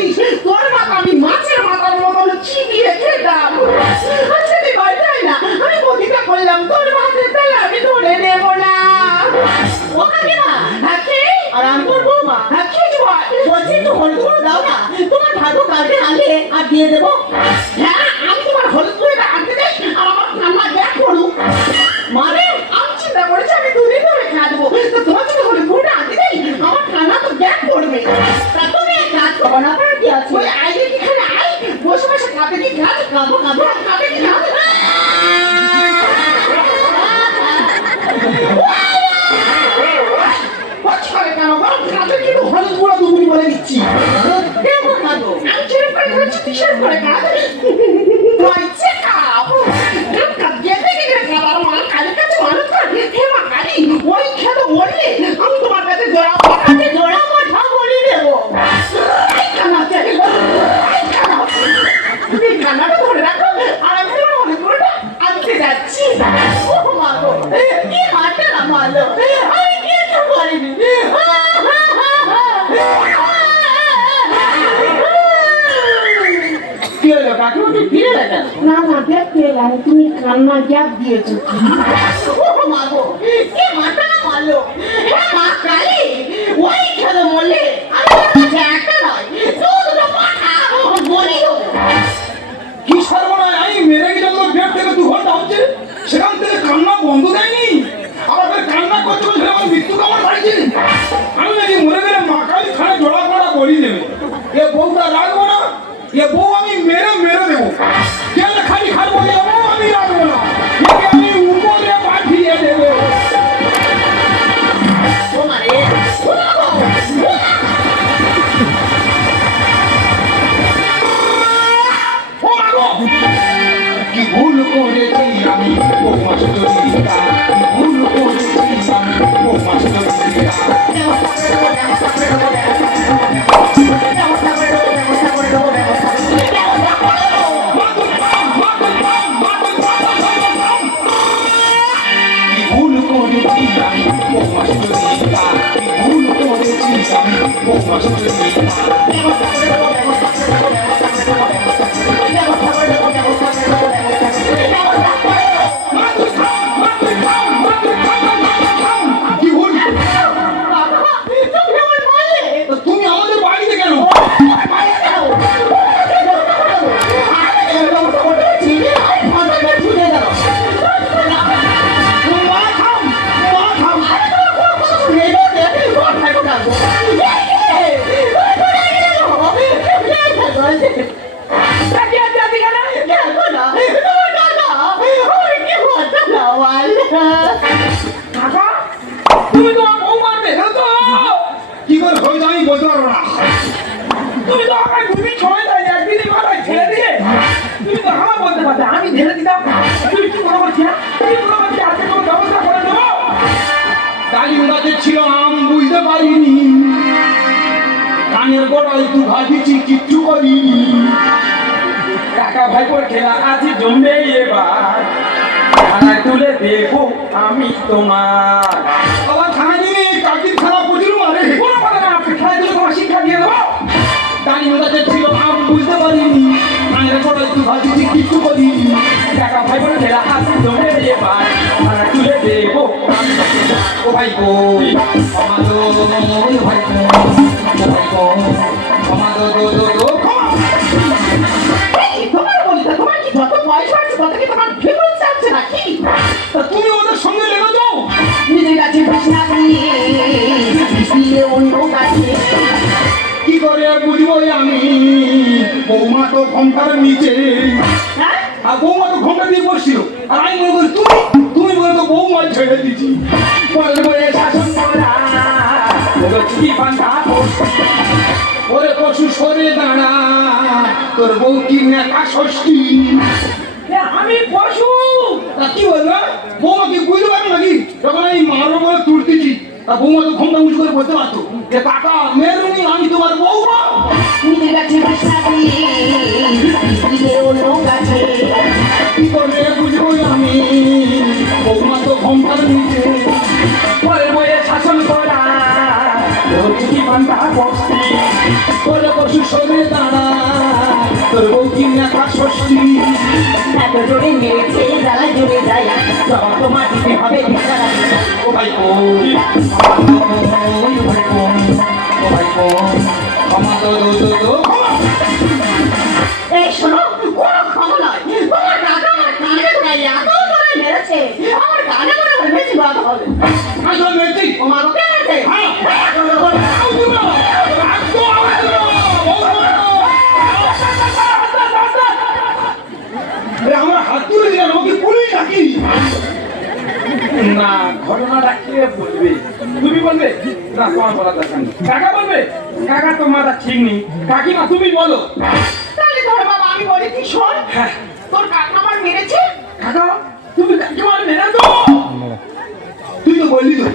জানিস তোর মাথা আমি মাছের মাথার মতো চিবিয়ে খেতাম। আচ্ছা তুই ভয় পাই না, আমি প্রতিটা করলাম তোর মাছের তেল আমি ধরে নেব না। ও কাকিমা, হ্যাঁ কে? আর আমি তোর বৌমা। হ্যাঁ কি বলছি, তো হলুদ গুঁড়ো দাও না, তোমার ভালো কালকে আনলে আর দিয়ে দেবো। হ্যাঁ আমি তোমার হলুদ গুঁড়োটা আনতে দেই আর আমার কান্না দেখ করুক। মানে আমি চিন্তা করেছি আমি দুদিন ধরে খেয়ে দেবো, তো তোমার যদি হলুদ গুঁড়োটা আনতে দেই আমার কান্না তো দেখ করবে। তা তুমি এক কাজ করো না, কি আছে ওই আইলে কি খানে আই বসে বসে কাঁদে কি কাঁদে কাঁদো কাঁদো কাঁদে কি কাঁদে। কেন কাঁদে কিন্তু হলুদ গুঁড়ো দুপুরি বলে দিচ্ছি। কেমন কাঁদো? আমি যেরকম করে খাচ্ছি তুই সেরকম করে কাঁদে। মাইছে কাপ কাপ গেতে গেতে কাঁদার মা কালী কাছে মানুষ কাঁদে। হে মা কালী, ওই খেতে বললে আমি তোমার কাছে জোড়া পাঠাতে জোড়া পাঠা বলি দেবো। কানাতে তুমি কান্নাটা ধরে রাখো আর আমি তোমার হলুদ গুঁড়োটা আনতে যাচ্ছি। ও মা গো, কি হাঁটে না মারলো, আমি কিছু করিনি। না না দেখ পেলাম তুমি কান্না গ্যাপ দিয়েছো। ও মা গো, কি মাথা না মারলো। মা কালী, ওই খেলে মরলে আমি কাছে একটা নয় দুটো পাঠা বলি দেবো। কি সর্বনাশ, আমি মেরে গেলাম তোর পেট থেকে 2 ঘন্টা হচ্ছে, সেখান থেকে কান্না বন্ধ দেয়নি। আমাদের কান্না করতে বলছে আমার মৃত্যু কামড় পাইছে। আমি নাকি মরে গেলে মা কালী খানে জোড়া পড়া বলি দেবে। এ বউটা রাখবো না, এ বউ আমি মেরে মেরে দেবো। কেন খালি খাবো এ বউ আমি রাখবো না, একে আমি উপরে পাঠিয়ে দেবো। ও মারে ও মা গো, কি ভুল করেছি আমি ও মাস্টারিয়া, কি ভুল করেছি আমি ও মাস্টারিয়া। কি ভুল করেছি আমি ও মাস্টারিয়া, কি ভুল করেছি আমি ও মাস্টারিয়া। তুমি আমাদের বাড়িতে কেন? তুমি তো আমার বউ মারবে তো কি করে হয়ে যায় আমি বলতে পারবো না। তুমি তো আমায় দুদিন সময় দেয়, একদিনই মাথায় ছেড়ে দিয়ে তুমি তো আমার বলতে পারতে, আমি ঢেলে দিতাম। তুমি কি মনে করছি না, কি মনে করছি আজকে কোনো ব্যবস্থা করে দেবো। ডালিম গাছের ছিল আম বুঝতে পারিনি, কানের গোড়ায় তু ভাবিছি কিচ্ছু করিনি। কাকা ভাই করে খেলা আছে জমবে এবার, থানায় তুলে দেবো আমি তোমার। আবার থানা দিনে কাকির খানা প্রচুর মারে। কোনো কথা না, আপনি খেলায় তুলে তোমার শিক্ষা দিয়ে দেবো। ডালিম গাছের ছিল আম বুঝতে পারিনি, কানের গোড়ায় তু ভাবিছি কিচ্ছু করিনি। কাকা ভাই করে খেলা আছে জমবে এবার, থানায় তুলে দেবো আমি তোমার। ও ভাই গো আমাদো, ও ভাই গো, ও ভাই গো আমাদো দো দো দো। তোমার বলতে তোমার কি যত পয়সা আছে তত কি তোমার ফেরত যাচ্ছে নাকি? তা তুমি ওদের সঙ্গে লেগে যাও। নিজের কাছে বিছনা দিয়ে অন্য কাছে কি করে বুঝবো আমি, বৌমা তো ঘন্টার নিচে। হ্যাঁ আর বৌমা তো ঘন্টা দিয়ে বসছিল, আর আমি মনে করি তুমি তুমি বলে তো বৌমা ছেড়ে দিচ্ছি। বলবো এ শাসন করা কি বান্ধা ওরে পশু সরে দাঁড়া, তোর বউ কি নেতা ষষ্ঠী। আমি পশু। তা কি বলবো, বৌমা কি বুঝতে পারো নাকি? যখন আমি মারবো বলে তুলতেছি, তা বৌমা তো ঘন্টা উঁচু করে বলতে পারতো যে কাকা মেরুনি আমি তোমার বৌমা। নিজের কাছে বিছনা দিয়ে অন্য কাছে কি করে বুঝবো আমি, বৌমা তো ঘন্টার নিচে। বলবো এ শাসন করা কি বান্ধা বস্তি ওরে পশু সরে দাঁড়া, এত জোরে মেরেছে জ্বালা জোরে যায় তত মাটিতে হবে দেখা রাখবে ও ভাই ও ভাই ও ক্ষমা তো এই শোনো কোনো ক্ষমা নয় তোমার কাকা আমার কানে ঢুকাই এত জোরে মেরেছে আমার কানে মনে হয় বেশি বাদ হবে আসলে মেয়েছি ও মা ওকে মেরেছে আমার হাত তুলে দিলাম আমাকে পুলিশ নাকি না ঘটনাটা কে বলবে তুমি বলবে না তোমার বলার দরকার নেই কাকা বলবে কাকা তো মাথা ঠিক নেই কাকিমা তুমি বলো তাহলে ধর বাবা আমি বলি কি শোন হ্যাঁ তোর কাকা আমার মেরেছে কাকা তুমি কাকিমার মেরে তো তুই তো বললি তো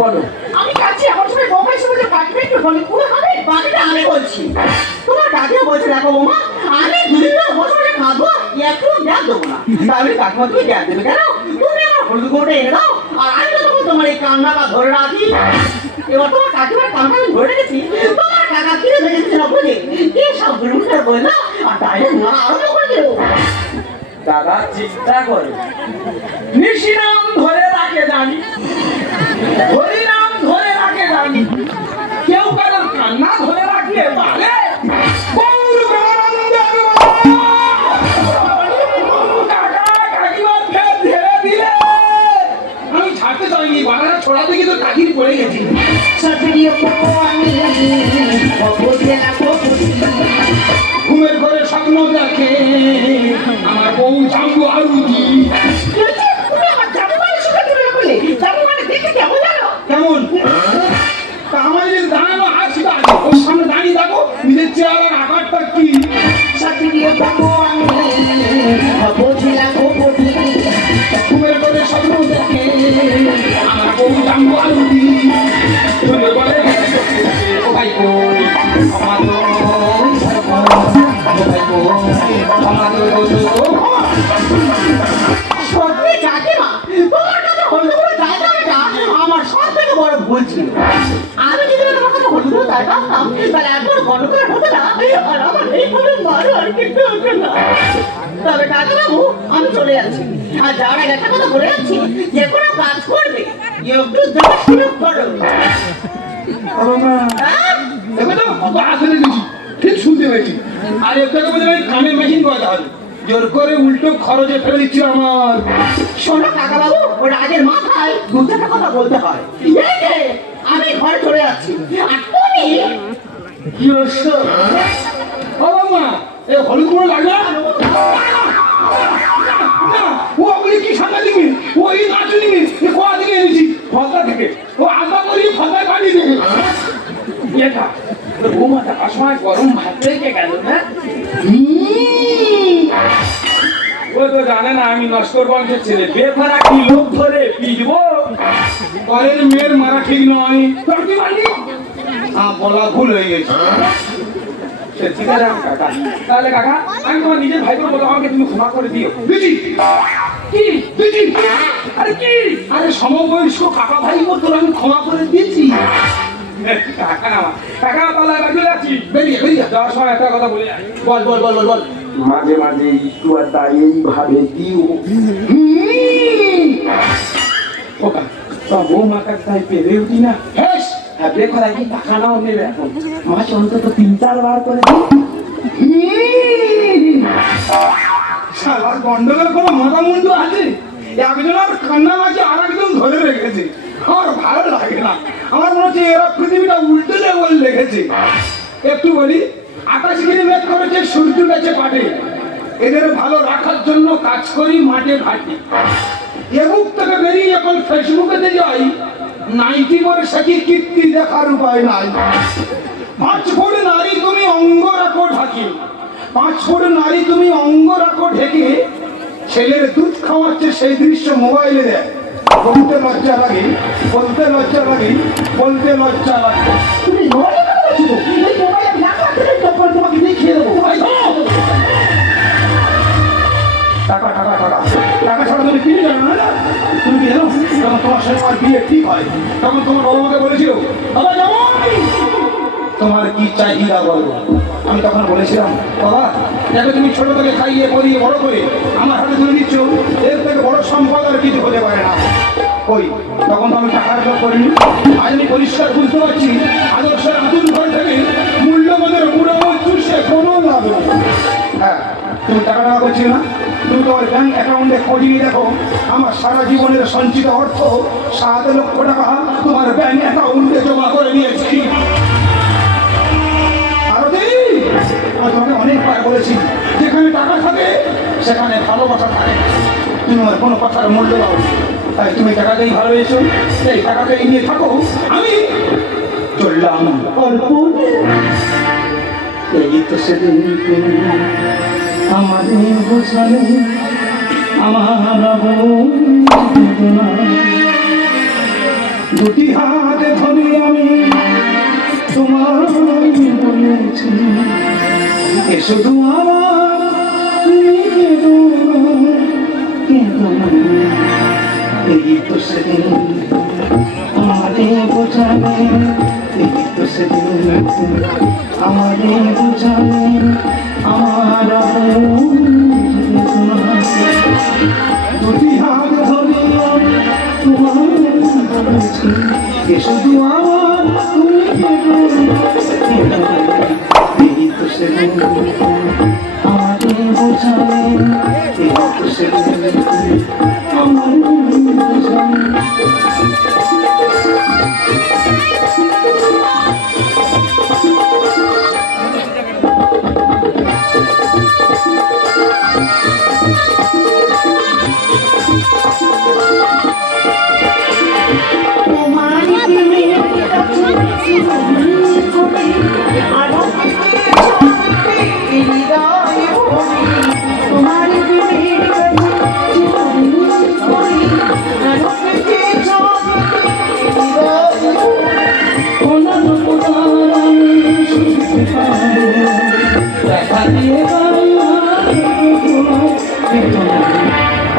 বলো আমি কাছে আমার সঙ্গে বোমাই সঙ্গে কাটবে একটু বলে পুরো হবে বাকিটা আমি বলছি তোমার কাকিও বলছে দেখো বোমা আমি দুদিন ধরে বসে বসে খাবো একটু গ্যাস দেবো না তাহলে কাকিমা তুমি গ্যাস দেবে কেন তুমি আমার হলুদ গোটে এনে দাও আর আমি তো তখন তোমার এই কান্নাটা ধরে রাখি এবার তোমার কাকিমার কান্না আমি ধরে রেখেছি তোমার কাকা কিনে দেখেছি না বুঝে কি সব গুলুটার বলে না আর ডাইরেক্ট না আরম্ভ করে দেবো দাদা চিন্তা করে নিশিরাম ধরে রাখে জানি হরিনাম ধরে রাখে জানি কেউ কারোর কান্না ধরে রাখলে পারে আমি ছাড়তে চাইনি বানানা ছড়া থেকে তো কাকির পড়ে গেছি ঘুমের ঘরে স্বপ্ন দেখে আমার বউ জাম্বু আরুজি কেমন তা আমার যে দাঁড়ানো আছে ওর সামনে দাঁড়িয়ে দেখো নিজের চেহারার আকারটা কি ঘুমের ঘরে স্বপ্ন দেখে আমার বউ জাম্বু আরুজি বলে বলে ও ভাই ও আমার সত্যি কাকিমা তোমার কাছে হলুদ গুঁড়ো চাই দামটা আমার সব থেকে বড় ভুল ছিল আমি যদি তোমার কাছে হলুদ গুঁড়ো চাই দাম তাহলে একবার বড় করে হতো না আর আমার এই হলুদ মারো আর কিন্তু হতো না তবে কাকিমাবু আমি চলে যাচ্ছি আর যাওয়ার আগে একটা কথা বলে যাচ্ছি যে কোনো কাজ করবে একটু দেওয়ার সুযোগ করো হ্যাঁ? দেখো তো কত আসলে গেছি ঠিক শুনতে পেয়েছি আর একটাকে বলে কানের মেশিন করাতে হবে জোর করে উল্টো খরচে ফেলে দিচ্ছি আমার শোনো কাকা বাবু ওই রাগের মাথায় দু চারটা কথা বলতে হয় এই যে, আমি ঘরে চলে যাচ্ছি আর তুমি কি হচ্ছে ও বাবা এ হলুদ গুঁড়ো লাগবে না ও বলি কি সাংঘাতিক মেয়ে ও এই নাচুনি মেয়ে এ কোথা থেকে এনেছি ফলতা থেকে ও আশা করি ফলতা কাটি থেকে এটা বৌমা থাকার সময় গরম ভাত রেখে গেল না ও তো জানে না আমি নস্কর বংশের ছেলে বেফারা কি লোক ধরে পিটবো পরের মেয়ের মারা ঠিক নয় তোর কি মানি বলা ভুল হয়ে গেছে সে ঠিক আছে আমি কাকা তাহলে কাকা আমি তোমার নিজের ভাই বোন বলো আমাকে তুমি ক্ষমা করে দিও দিদি কি দিদি আরে কি আরে সমবয়স্ক কাকা ভাই মতো আমি ক্ষমা করে দিয়েছি কাকা না কাকা তাহলে আমি চলে যাচ্ছি বেরিয়ে বেরিয়ে যাওয়ার সময় একটা কথা বলে যাই বল বল বল বল বল মাঝে মাঝে একটু একটা এইভাবে দিও ওকা তো বৌমা কাছে তাই পেরে উঠি না হেস দেখো কি টাকা নাও নেবে এখন মাস অন্তত 3-4 বার করে দিই শালার গন্ডগোল কোনো মাথা মুন্ডু আছে একজন আর কান্না মাঝে আর একজন ধরে রেখেছে আমার ভালো লাগে না আমার মনে হচ্ছে এরা পৃথিবীটা উল্টে লেভেল রেখেছে একটু বলি 28 কেজি মেঘ করেছে সূর্য গেছে পাটে এদের ভালো রাখার জন্য কাজ করি মাঠে ঘাটে এবুক থেকে বেরিয়ে যখন ফেসবুকেতে যাই নাইটি করে সেটি কীর্তি দেখার উপায় নাই 5 ফুট নারী তুমি অঙ্গ রাখো ঢাকি 5 ফুট নারী তুমি অঙ্গ রাখো ঢেকে ছেলের দুধ খাওয়াচ্ছে সেই দৃশ্য মোবাইলে দেয় বলতে লজ্জা লাগে বলতে লজ্জা লাগে বলতে লজ্জা লাগে তুমি ঘরে কেন বসছো এই মোবাইলে না রাখলে তখন তোমাকে দেখিয়ে দেবো টাকা টাকা টাকা টাকা ছাড়া তুমি কিনে জানো না তুমি কি জানো যখন তোমার সাথে আমার বিয়ে ঠিক হয় তখন তোমার বাবা আমাকে বলেছিল বাবা যেমন তোমার কি চাহিদা বলো। আমি তখন বলেছিলাম, বাবা যাকে তুমি ছোট থেকে খাইয়ে পরিয়ে বড় করে আমার হাতে তুলে দিচ্ছ, এর থেকে বড় সম্পদ আর কিছু হতে পারে না। ওই তখন তো আমি টাকার লোক করিনি। আজ আমি পরিষ্কার বুঝতে পারছি, আদর্শের আতুল ঘর থেকে মূল্যবোধের পুরো চুষে কোনো লাভ নেই। হ্যাঁ, তুমি টাকা করছি না, তুমি তোমার ব্যাংক অ্যাকাউন্টে খোঁজ নিয়ে দেখো, আমার সারা জীবনের সঞ্চিত অর্থ 7 লক্ষ টাকা তোমার ব্যাংক অ্যাকাউন্টে জমা করে নিয়েছি। আরো দেরি, আমি তোমাকে অনেকবার বলেছি, যেখানে টাকা থাকে সেখানে ভালোবাসা থাকে। তুমি আমার কোনো কথার মূল্য দাও, তাই তুমি টাকাকেই ভালোবেসো, সেই টাকাকেই নিয়ে থাকো। আমি চললাম অর্পণ। এই তো সেদিন আমাদের বোঝালে আমার দুটি হাতে ধরে আমি তোমার বলেছি, এ শুধু আমার এই তো সেদিন আমাদের বোঝালে, এই তো সেদিন আমাদের বোঝালে আমার দুটি হাত ধরে তোমার বলেছি, এ শুধু আমার এই তো সেদিন আমাদের বোঝালে, এই তো সেদিন আমার বোঝালে।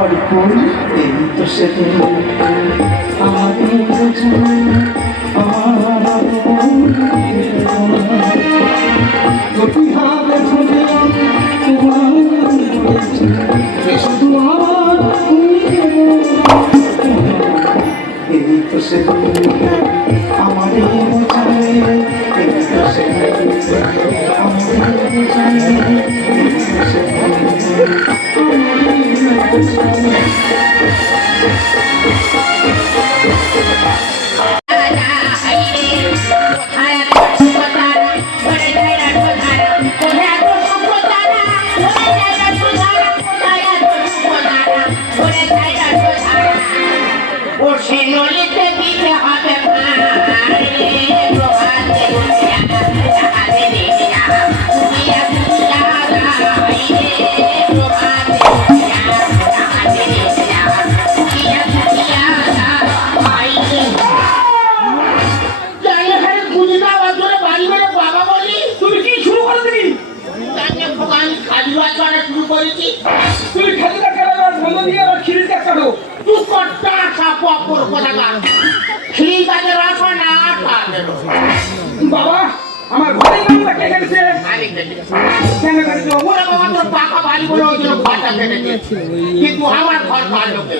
অর্পণ, এই তো সেদিন আমাদের বোঝালে আমার দুটি হাতে ধরে তোমার বলেছি, শুধু আমার এই তো সেদিন আমাদের বোঝালে, এই তো সেদিন আমাদের বোঝালে, এই তো সেদিন তুমি খাজুরা খেলা বন্ধ দিয়ে আবার খিরি কাটো। তুই কটা সাপ অপর কথা ঠিক আছে, রাখো না বাবা আমার ঘরের নামটা কে গেছে? কেন ওরা বাবা তোর পাকা বাড়ি বলে ওই জন্য ঘরটা কেটেছে, কিন্তু আমার ঘর পার লোকে